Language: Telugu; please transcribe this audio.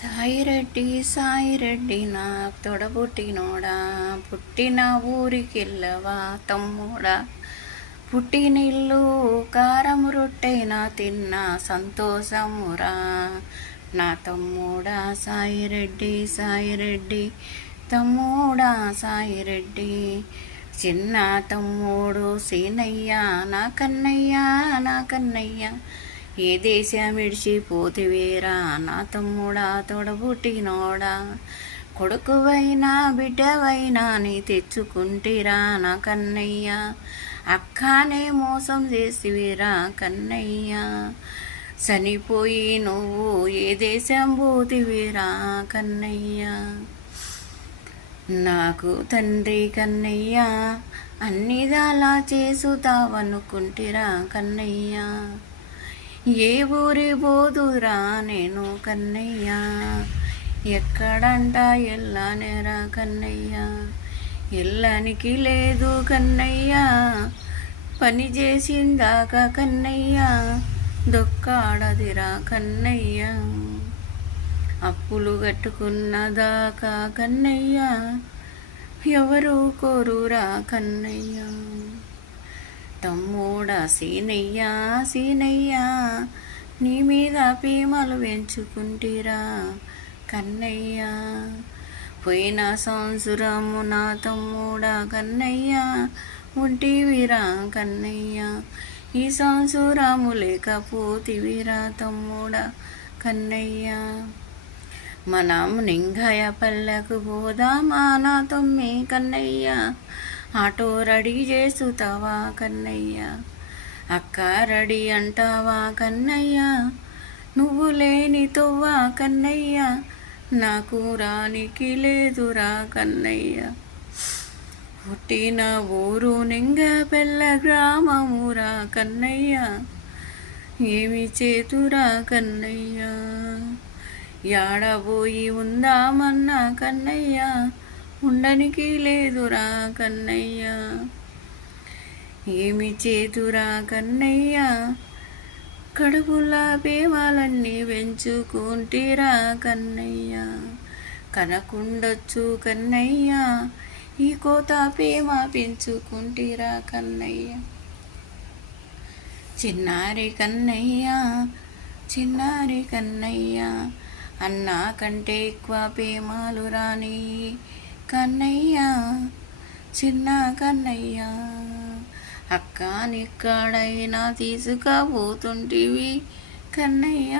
సాయిరెడ్డి సాయిరెడ్డి నా తొడబుట్టినోడా, పుట్టిన ఊరికెళ్ళవా తమ్ముడా, పుట్టినిల్లు కారం రొట్టెనా తిన్నా సంతోషమురా నా తమ్ముడా. సాయిరెడ్డి సాయిరెడ్డి తమ్ముడా సాయిరెడ్డి, చిన్న తమ్ముడు సీనయ్య నా కన్నయ్య నా కన్నయ్య, ఏ దేశం విడిచిపోతివేరా నా తమ్ముడా తోడబుట్టినోడా, కొడుకువైనా బిడ్డవైనా నీ తెచ్చుకుంటిరా నా కన్నయ్య, అక్కనే మోసం చేసివిరా కన్నయ్య, చనిపోయి నువ్వు ఏ దేశం పోతివిరా కన్నయ్య. నాకు తండ్రి కన్నయ్య అన్నిదాలా చేసుతావనుకుంటిరా కన్నయ్య, ఏ ఊరి బోదురా నేను కన్నయ్య, ఎక్కడంట ఎల్లనేరా కన్నయ్య, ఎల్లనికి లేదు కన్నయ్య, పని చేసిందాకా కన్నయ్య దొక్కాడదిరా కన్నయ్య, అప్పులు కట్టుకున్నదాకా కన్నయ్య ఎవరు కోరురా కన్నయ్య. తమ్ముడా సీనయ్య సీనయ్య, నీ మీద ప్రేమలు పెంచుకుంటిరా కన్నయ్య, పోయిన సంవత్సరము నా తమ్ముడా కన్నయ్య ఉంటివిరా కన్నయ్య, ఈ సంవత్సరము లేకపోతివిరా తమ్ముడా కన్నయ్య. మనం నింగయ పల్లెకు పోదామా నా తమ్మి కన్నయ్య, ఆటో రెడీ చేసుతావా కన్నయ్య, అక్క రెడీ అంటావా కన్నయ్య, నువ్వు లేని తొవ్వా కన్నయ్య నాకు రానికి లేదురా కన్నయ్య, పుట్టిన ఊరు నింగపెల్ల గ్రామమురా కన్నయ్య, ఏమి చేతురా కన్నయ్య, యాడబోయి ఉందామన్నా కన్నయ్య ఉండనికి లేదురా కన్నయ్య, ఏమి చేతురా కన్నయ్య, కడుపుల ప్రేమలన్నీ పెంచుకుంటిరా కన్నయ్య, కనకుండొచ్చు కన్నయ్య ఈ కోత ప్రేమ పెంచుకుంటిరా కన్నయ్య. చిన్నారి కన్నయ్య చిన్నారి కన్నయ్య, అన్నా కంటే ఎక్కువ ప్రేమలు రాని కన్నయ్య, చిన్న కన్నయ్య, అక్క నిక్కడైనా తీసుకపోతుంటివి కన్నయ్య,